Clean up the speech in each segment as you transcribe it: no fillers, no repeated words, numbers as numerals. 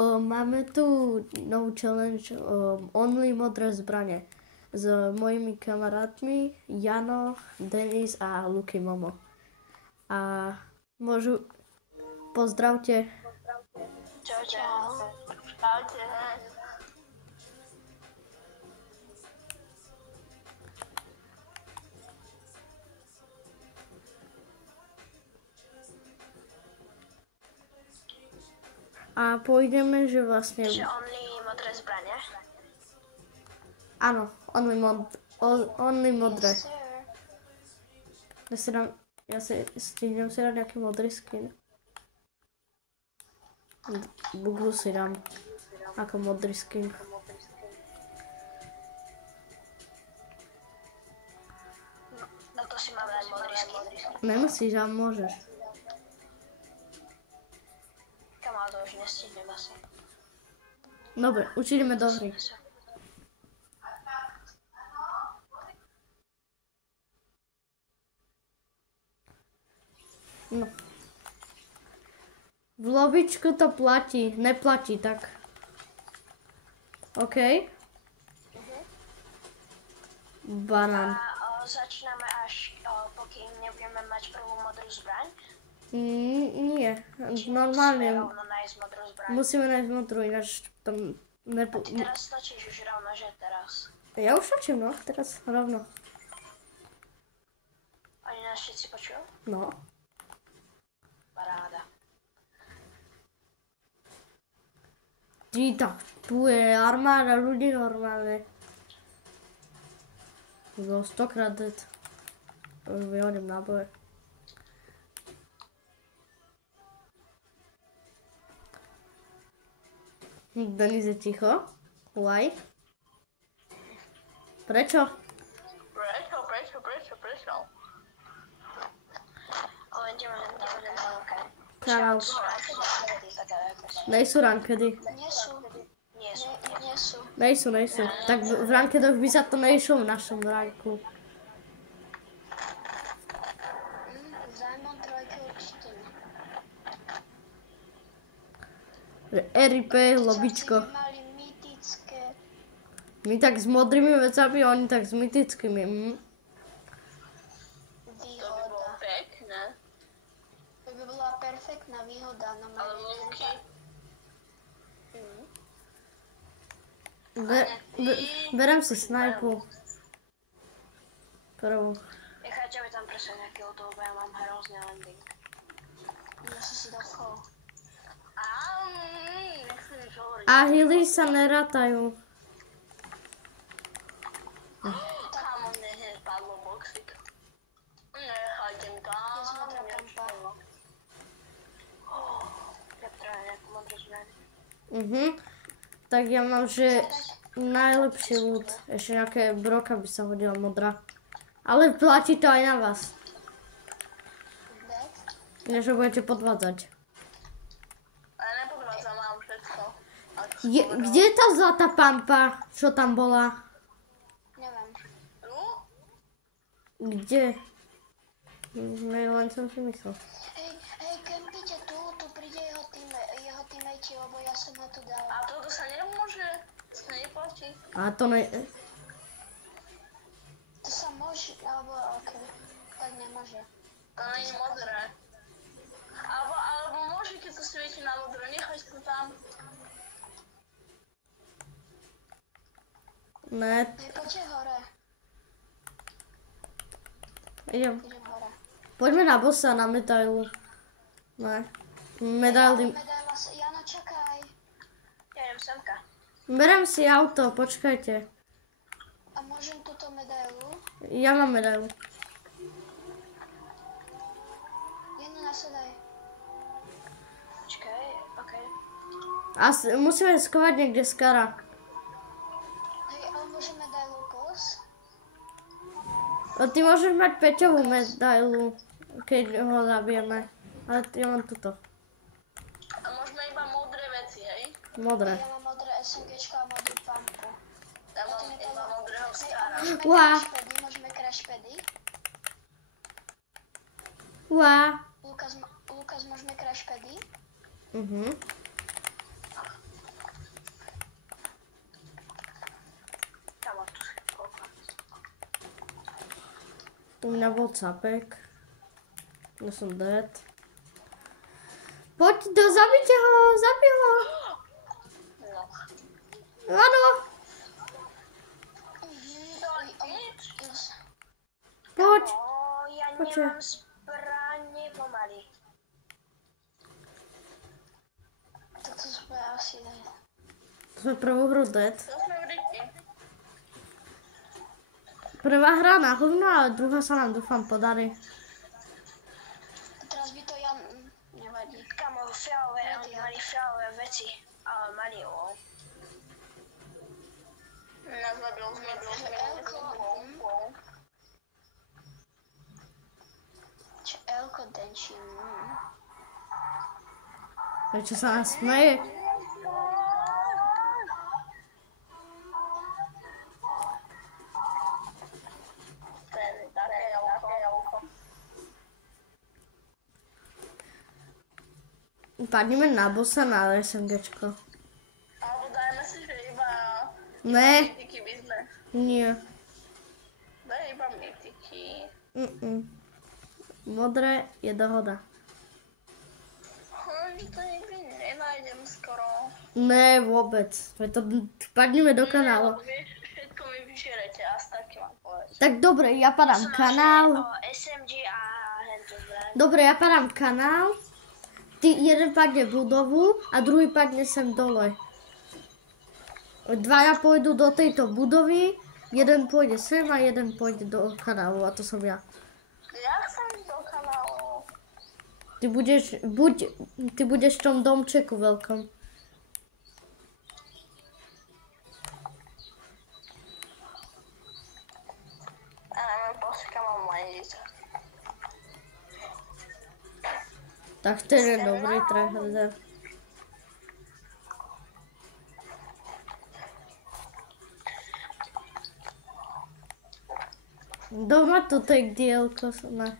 Máme tu novú challenge Only modré zbrane s mojimi kamarátmi Jano, Denis a Luky Momo. A môžu... Pozdravte. Čau, čau. Čaute. A pôjdeme, že vlastne... Že only modré zbrane? Áno, only modré. Yes, sir. Stihnem si dať nejaký modrý skin. Buglu si dám ako modrý skin. No to si mám dať modrý skin. Nemusíš, ale môžeš. Kamal, to už nestihnem asi. Dobre, už ideme do hry. No. V lobičku to platí, neplatí tak. OK? Banán. A začíname až pokým nebudeme mať prvú modrú zbraň? Nie, Musíme normálne. rovno nájsť modrú zbraň. Musíme nájsť modrú, ináč tam Ty teraz stačíš už rovno, že teraz? Ja už točím, no, teraz rovno. Oni nás všetci počujú? No. Paráda. Tak, tu je armáda ľudí normálne. Bylo 100krát dead. Už vyhodím náboje. Denis je ticho. Why? Prečo? Prečo? Ale ideme tam na lokaj. Kanál. Nejsú rankedy. Nie sú. Nejsú. Tak v rankedoch by sa to nešlo v našom ranku. Diamond 3 určite. RIP, lobičko. Mali mytické. My tak s modrými vecami, oni tak s mytickými. Výhoda. Pekné. To by bola perfektná výhoda, no Ale Luky, Berem si snajpu. Prvú. nechajte mi tam presne nejaký lebo ja mám hrozne landing. Ja som si dal call. nechci nič hovoriť. A healy sa nerátajú. Tam mne hneď padlo boxik. Nechajte mi tam. Ja som modrá kampa. Ja potrebujem nejakú modrú zbraň. Tak ja mám, že najlepší loot. Ešte nejaké broka by sa hodila modrá. Ale platí to aj na vás. Dead? Než ho budete podvádzať. Ale nepodvádzam, mám všetko. Kde je tá zlatá pampa, čo tam bola? Neviem. Tu? Kde? Len som si myslel. Hej, kempite tu príde jeho teammate, lebo ja som ho tu dal. A toto sa nemôže? To sa neplatí? A to ne... To sa môže, alebo okej, tak nemôže. To nie je modré. Alebo môže, keď to svieti na modro, nechajte to tam. Ne, Hej, poďte hore. idem. Idem hore. Poďme na bossa, na medailu. Ne. Medaily... Medaila sa, Jano, čakaj. Ja idem semka. Berem si auto, počkajte. A môžem túto medailu? Ja mám medailu. Jano, nasedaj. Počkaj, okej. Musíme skovať niekde skara. Hej, ale môžem medailu plus? Ty môžeš mať Peťovú medailu, keď ho zabijeme. Ale ja mám tuto. A môžeme iba modré veci, hej? Modré. Ja mám modré SMGčko a modrú pampu. Ja mám iba modrého skara. Môžeme crash pady? Uá. Lukas, môžeme crash pady? U mňa bol capek. Ja som dead. Poď, zabite ho, zabij ho. No. Áno. Poď. Ja Počkaj. nemám zbranie pomaly. Toto sme asi ne. To sme prvú hru dead. To sme v ryti. Prvá hra na hovno, ale druhá sa nám dúfam podarí. Teraz by to ja nevadí. Kamo, fialové, oni mali fialové veci, ale mali lol. Nazvabil sme Elko denčím. Prečo sa nás smeje? Padneme na bossa na SMGčko. Alebo dajme si, že iba Ne, mytiky by sme. nie. Daj iba mytiky. Modré je dohoda. To nikdy nenájdem skoro. Ne, vôbec. Padneme do kanálu. Všetko mi vyžerete, asi taky mám povedať. Tak dobre, ja padám kanál. SMG a hento zbraň. Dobre, ja padám kanál. Ty jeden padne budovu a druhý padne sem dole. Dvaja pôjdu do tejto budovy, jeden pôjde sem a jeden pôjde do kanálu a to som ja. Ja chcem ísť do kanálu. Ty budeš v tom domčeku veľkom. Ja neviem, počkám, mám ísť. Tak ten je dobrý tryharder. Doma tu tak dielko ne.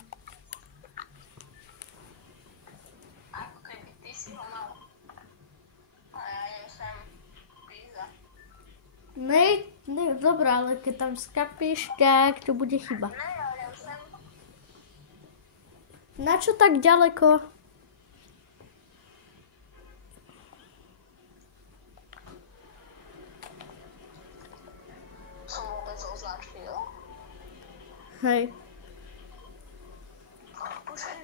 Ako keby ty si ho mal. A ja idem sem píza. Ne, dobré, ale keď tam skapíš, tak to bude chyba. Ne, ja idem sem. Na čo tak ďaleko? Som vôbec označil. Hej. Počkaj,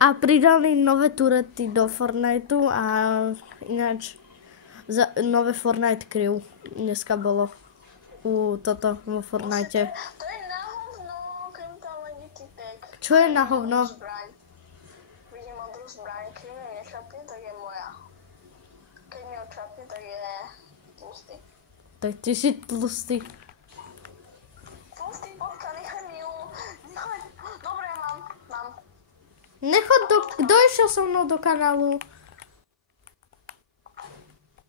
A pridali nové turety do Fortniteu a ináč nové Fortnite crew dneska bolo toto vo Fortnite. to je na hovno, keď tam není typek. Čo je na hovno? Zbraň. Vidím modrú zbraň, keď mi nečapne, tak je moja. Keď mi očapne, tak je tlustý. Tak ty si tlustý. Tlustý, poďka, nechaj mi ju. Nechaj. Dobre, mám. Nechod kto išiel so mnou do kanálu?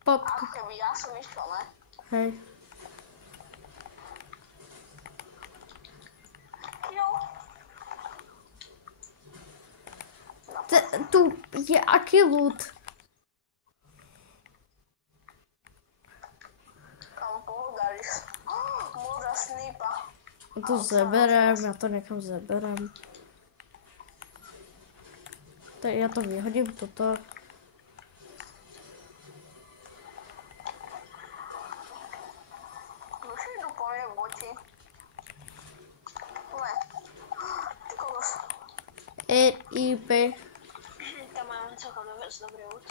Potka. Ako keby ja som išiel, ne? Hej. Jo. Tu je aký ľud? Kam pohodaríš? Modrá snipa. To zeberem, ja to niekam zeberem. Ja to vyhodím, toto. Už idú po mne boti. Ne. Ty kokos. RIP. Tam máme celkom dobrý úd.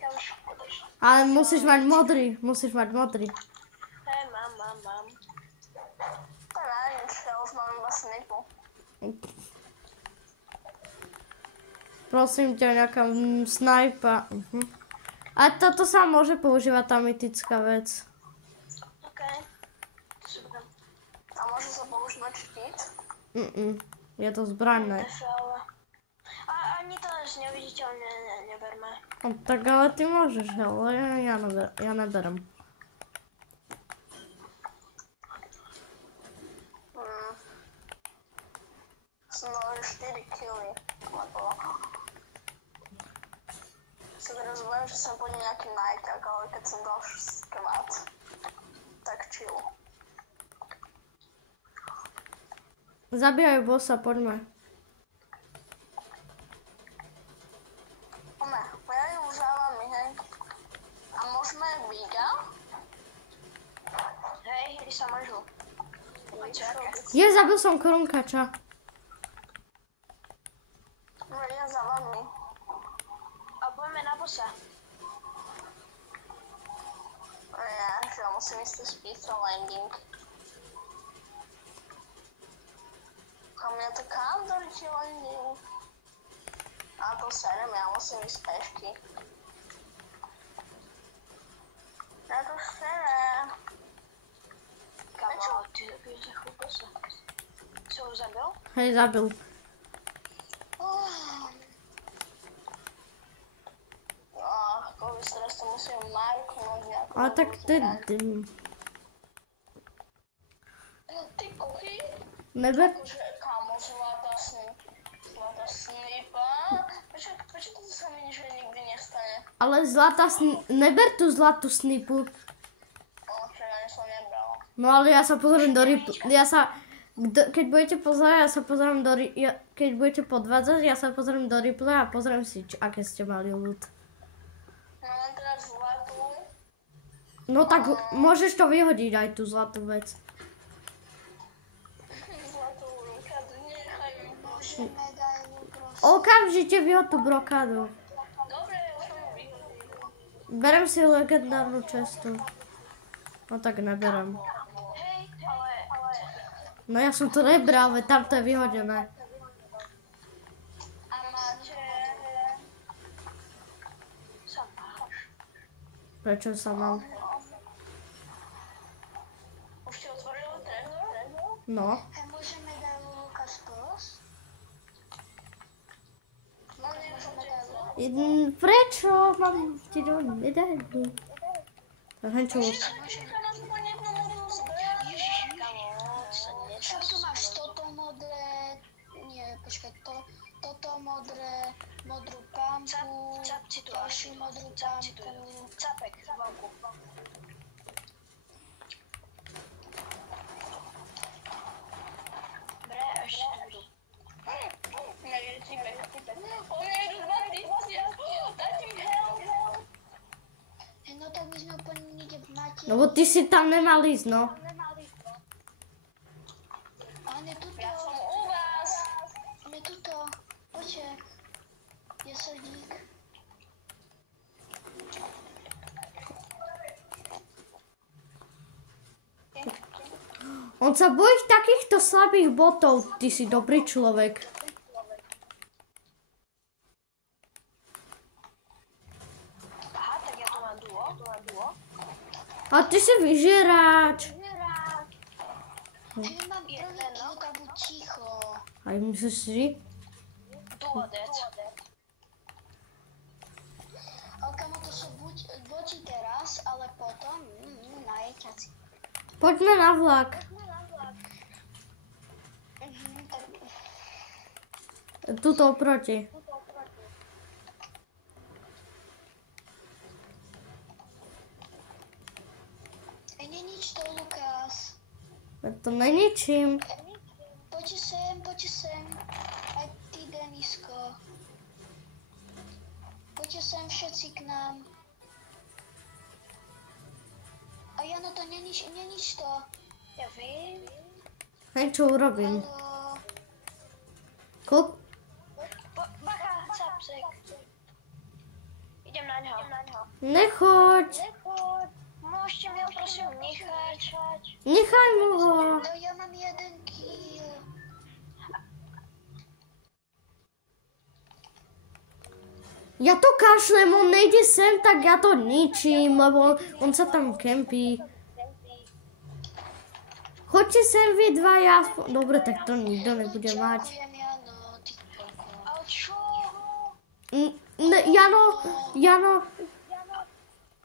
Ja už podaš. Ale musíš mať modrý. Hej, mám. To je nič, ja už mám iba snipu. Prosím ťa, nejaká snajpa. A toto sa môže používať, tá mytická vec. Okej. Super. A môže sa používať štít? Je to zbraň, ne? FL. A ani to neviditeľne neberme. No, tak ale ty môžeš, ale ja neberem. Som mal 4 killy. Sa teraz bojím, že som podľa nejaký najťak, ale keď som dal skvát, tak chill. Zabíjaj bossa, poďme. Poďme, ja ju uzávam, hej. A môžeme Biga? Hej, hry sa môžu. Zabil som korunkača. Ja za vami. A poďme na bossa. Ja, že musím ísť tu speedrun landing. A mňa to kam dorčí landing? A to serem, ja musím ísť pešky. Ja to serem. Kamo, ty zabiješ za chvíľu bossa. Si ho zabil? Hej, zabil. Kovis, teraz to musím marknúť. Ale tak ty... Ty kuchy? Neber... Akože, kámo, zlatá snipa. Prečo to sa mi nič nikdy nestane? Ale neber tú zlatú snipu. Čo ja som nebral. No ale ja sa pozriem do keď budete pozerať, ja sa pozriem keď budete podvádzať, ja sa pozriem do replay a pozriem si, aké ste mali loot. No mám teraz zlatú. No tak môžeš to vyhodiť aj tú zlatú vec. Zlatú brokádu, nechaj mi. Môžeme dať mu prosím. Okamžite vyhod tú brokádu. Dobre, ja som ju vyhodil. Berem si legendárnu čestu. No tak neberem. Hej, ale... No ja som to nebral, veď tam to je vyhodené. A máte... Sa máš. Prečo sa mám? Už ti otvorili trezor? No. Môžeme dať Lukas Plus? No nemôžeme dať Lukas. Prečo? Mám ti do medaily. Henčo. Však tu máš toto modré, nie, počkaj, toto modré, modrú pampu, ďalšiu modrú pampu. Capek, vonku. Bre, ešte tu. No tak my sme úplne niekde v máte. No bo ty si tam nemal ísť, no. On je tuto. Ja som u vás. On je tuto. Poďte. Je srdík. On sa bojí takýchto slabých botov. Ty si dobrý človek. Aha, tak ja tu mám duo. A ty si vyžieráč. Ja mám prvý tak buď ticho. Aj myslíš si? Duo dead. Kamo, to sú boti teraz, ale potom na jeťaci. Poďme na vlak. Tuto oproti. Nenič to, Lukas. To neničím. Poďte sem. Aj ty, Denisko. Poďte sem všetci k nám. A Jano, to nenič to. Ja viem. Hej, čo urobím? Haló. Bacha, capsek. Idem na ňo. Nechoď. Môžete mi ho prosím nechať. Nechaj mu ho. No ja mám 1 kill. Ja to kašlem, on nejde sem, tak ja to ničím, lebo on sa tam kempí. Choďte sem vy dvaja. Dobre, tak to nikto nebude mať. Ďakujem, Jano, ty koko. Ale čo? Jano,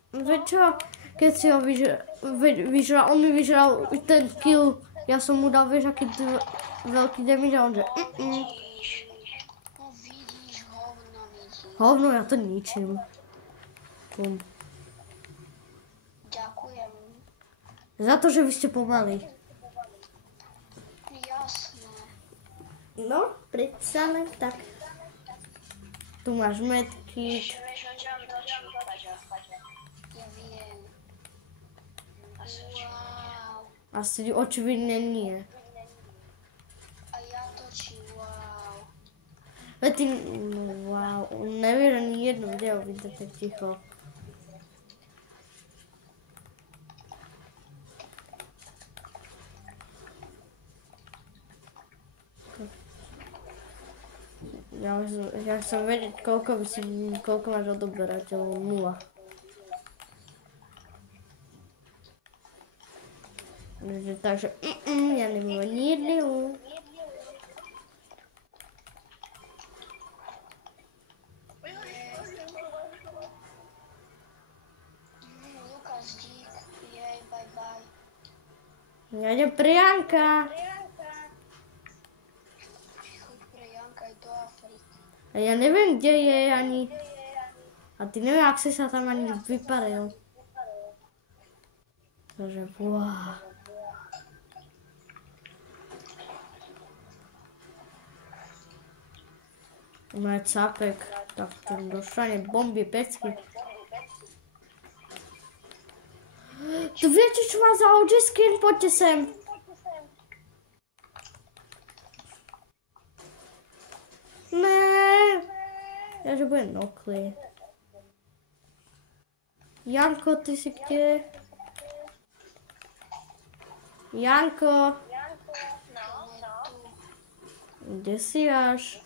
veď čo, keď si ho vyžral, on mi vyžral ten kill, ja som mu dal, vieš, aký veľký damage a on že No vidíš, hovno vidíš. hovno, ja to ničím. Pum. Ďakujem. Za to, že vy ste pomalí. Jasné. No, predsa len tak. Tu máš medkit. Ešte vieš, on ťa mám dočí, Paťo. Ja viem. Wow. Asi očividne nie. A ja točím, wow. Veď ty, wow, nevieš ani jedno video vidieť tak ticho. Ja chcem vedieť, koľko máš odoberateľov. 0. Takže, ja nemám ani jedného. Lukas, dík. Jej, bye bye. Ja idem pre Janka. Choď pre Janka aj do Afriky. A ja neviem, kde je ani. A ty neviem, ak si sa tam ani vyparil. Takže, wow. Má capek, tak ten dostane bomby, pecky. Tu viete, čo má za OG skin? Poďte sem. Ne. Ja že budem nokli. Janko, ty si kde? Janko. Kde si až?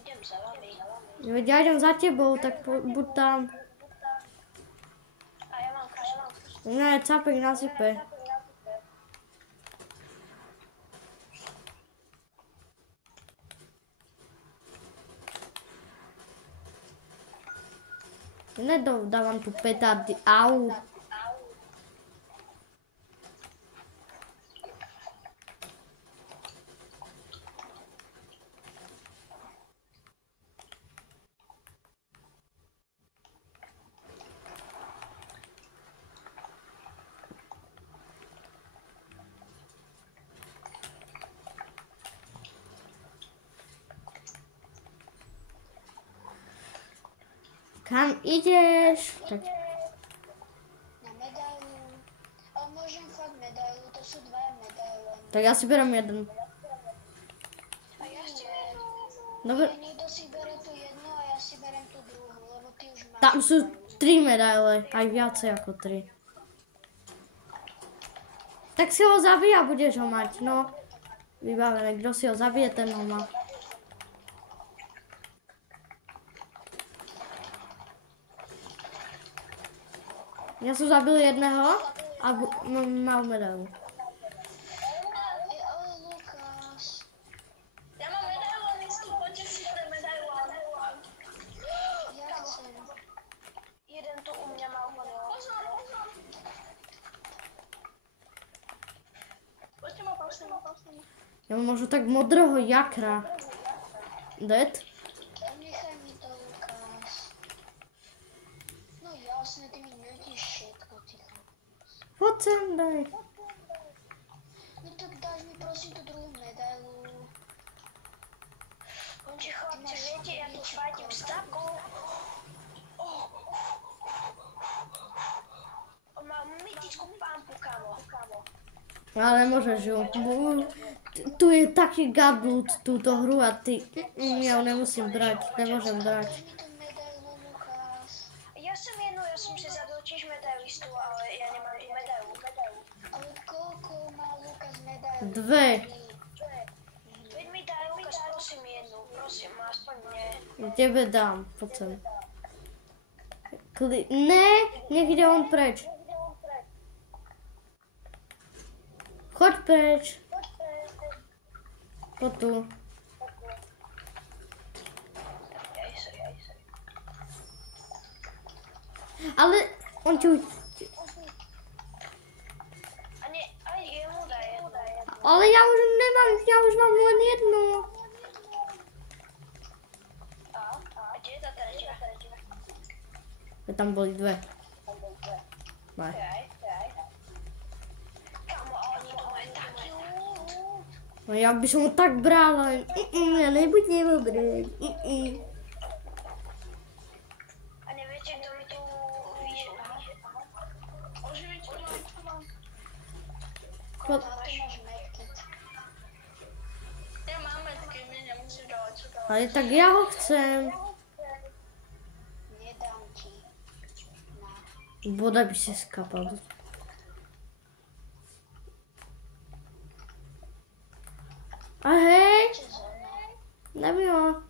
Idem za vami. Veď ja idem za tebou, tak buď tam. A ja mám kašu. Ne, capek nasype. Nedodávam tu petardy, au. Kam ideš? Tak. Na medailu. Ale môžem fakt medailu, to sú 2 medaile. Tak ja si berem jeden. A ja ešte. Dobre. Niekto si bere tú jednu a ja si berem tú druhú, lebo ty už máš. Tam sú 3 medaile, aj viacej ako 3. Tak si ho zabij a budeš ho mať, no. Vybavené, kto si ho zabije, ten ho má. Ja som zabil jedného a mal medailu. Ale Lukas. Ja mám medailonistu, poďte si pre medailu. Ja chcem. Jeden tu u mňa mal honilo. Poďte ma, prosím. Ja mám možno tak modrého jakra. Dead? Nechaj mi to, Lukas. No jasne, ty mi netíš všetko, ticho. Poď sem, daj. No tak daj mi prosím tú druhú medailu. Konči chlapci, viete, ja tu fajtím stavku. On má mytickú pampu, kamo. Ale nemôžeš ju. Tu je taký gadlut túto hru a ty. Ja ho nemusím brať, nemôžem brať. Daj mi tú medailu, Lukas. Ja som si zabil tiež medailistu, ale ja nemám tú medailu. Ale koľko má Lukas medailu? 2. Veď mi daj, Lukas, prosím jednu. Prosím, aspoň mne. Tebe dám, poď sem. Ne, nech ide on preč. Choď preč. Poď tu. Ale on ti A nie, aj jemu daj. Ale ja už nemám, ja už mám len jednu. A kde je tá tretia? Tam boli 2. Bye. Kamo, oni to majú taký ľud. No ja by som ho tak bral, ale ja nebudem ho brať. A neviete, kto mi tu vyžila? Oživiť to mám. Kota, ty máš medkit. Ja mám medky, mi nemusíš dávať. Ale tak ja ho chcem. Nedám ti. Na. Bodaj by si skapal. A hej, daj mi ho.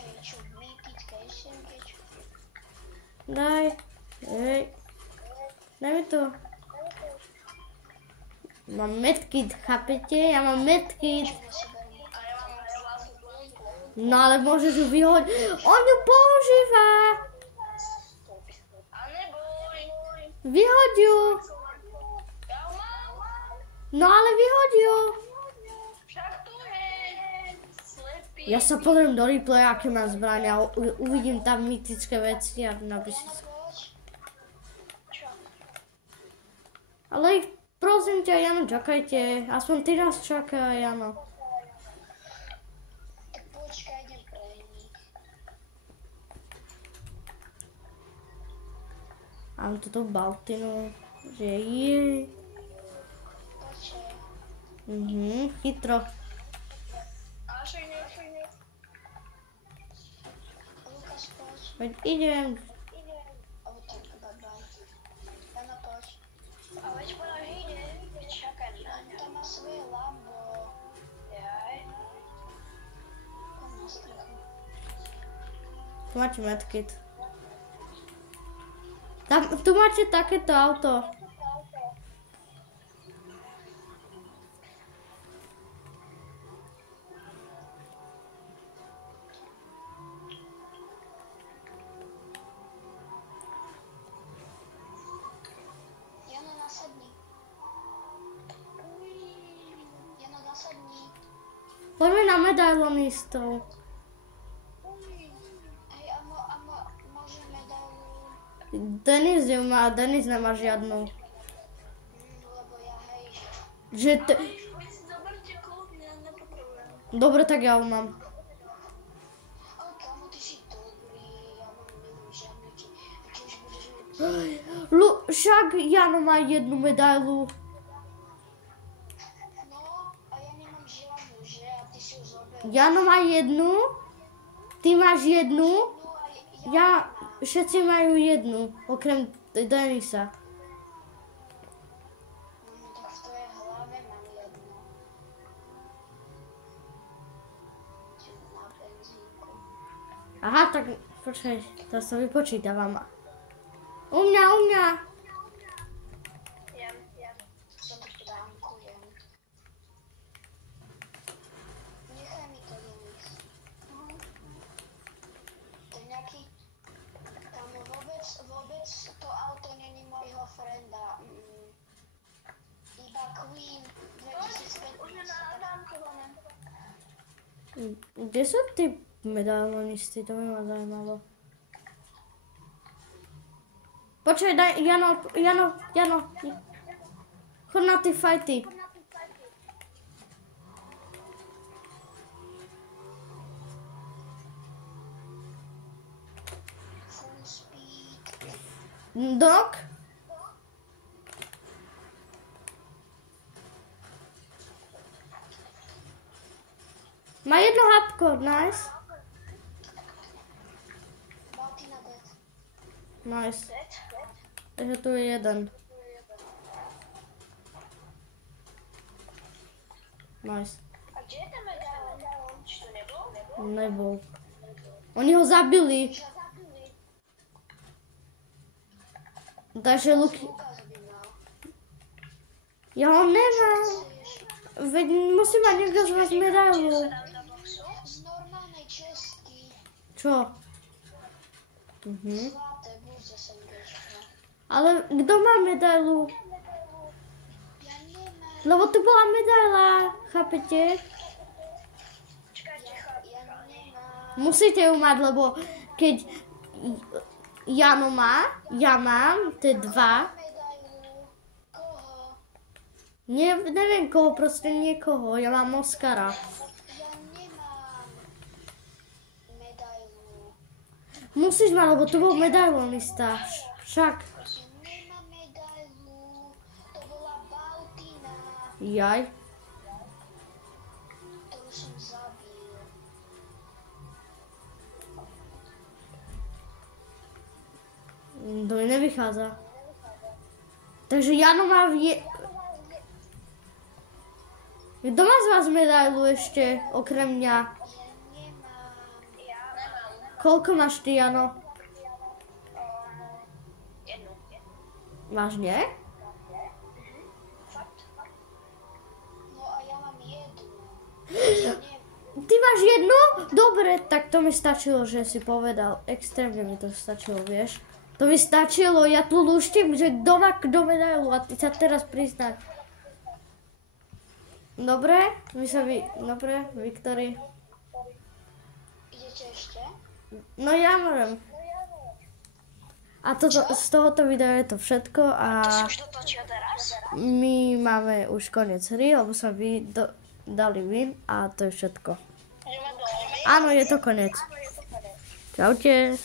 Hej, čo, medkit, kejsem, kečo. Daj. Hej. Daj mi to. Mám medkit, chápete? Ja mám medkit. A ja mám vlastnú plnku. No ale môžeš ju vyhodiť. On ju používa. A neboj. Vyhoď ju. Ja ho mám. No ale vyhoď ju. Však tu je. Slepý. Ja sa pozriem do replaya, aké mám zbraň a uvidím tam mytické veci a napíšem. Čo? Ale prosím ťa, Jano, čakajte. Aspoň ty nás čaká, Jano. Tak počkaj, idem pre nich. Mám túto baltinu, že je. Počkaj. Chytro. A však nie. Lukas, poď. Veď idem. O, tak, bye-bye. Jana, poď. A veď povedal, že ide. Čakaj na ňa. Tam má svoje Lambo. Jaj. Kom na strechu. Tu máte medkit. Tu máte takéto auto. Jana, nasadni. Jana, nasadni. Poďme na medailonistov. Hej, a môže medailu, Denis ju má, Denis nemá žiadnu. lebo ja hej. Že Vy si zoberte kľudne, nepotrebujem. Dobre, tak ja ju mám. Ale kamo, ty si dobrý, ja mám milú žiadnečky. A keď už budeš mať... Však Jano má jednu medailu. No, a ja nemám žiadnu, že? A ty si ju zober. Jano má jednu, ty máš jednu, No a ja... všetci majú jednu, okrem Denisa. No, tak v tvojej hlave mám jednu. Čiže na benzínku. Aha, tak počkaj, teraz to vypočítavam. U mňa. Jem. Sa to tankujem. Nechaj mi to, Denis. To je nejaký... Tam vôbec to auto není mojho frenda. Iba Queen Už je 2015. natankované. Kde sú tí medailonisti? To by ma zaujímalo. Počkaj, daj, Jano. Chod na ty fajty. Full speed. Dok? Má jedno hapko, nice. Bounty na dead. Nice. Takže tu je jeden. Nice. A kde je ten medailon? Či to nebol? Nebol. Oni ho zabili. Takže Luky... Lukas by mal. Ja ho nemám. Veď musí mať niekto z vás medailu. Z normálnej čestky. Čo? Zlaté buze sem došlo. Ale kto má medailu? Ja nemám. Lebo tu bola medaila, chápete? Ja nemám. Musíte ju mať, lebo keď Jano má, ja mám, tie dva. Medailu. Koho? Neviem koho, proste niekoho. Ja mám Oskara. Ja nemám medailu. Musíš mať, lebo tu bol medailonista. Však. Ja nemám medailu. To bola Bautina, Jaj. ktorú som zabil. To mi nevychádza. Takže Jano má Kto má z vás medailu ešte, okrem mňa? Ja nemám. Ja nemám. Koľko máš ty, Jano? Jednu. Vážne? Fakt? No a ja mám jednu. Ty máš jednu? Dobre, tak to mi stačilo, že si povedal. Extrémne mi to stačilo, vieš. To mi stačilo, ja tu lúštim, že doma do medailu a ty sa teraz priznať. Dobre, dobre, Viktori. Idete ešte? No ja môžem. A z tohoto videa je to všetko a To si už dotočil teraz? my máme už koniec hry, lebo sa dali win a to je všetko. Ideme do Áno, je to koniec. Čaute.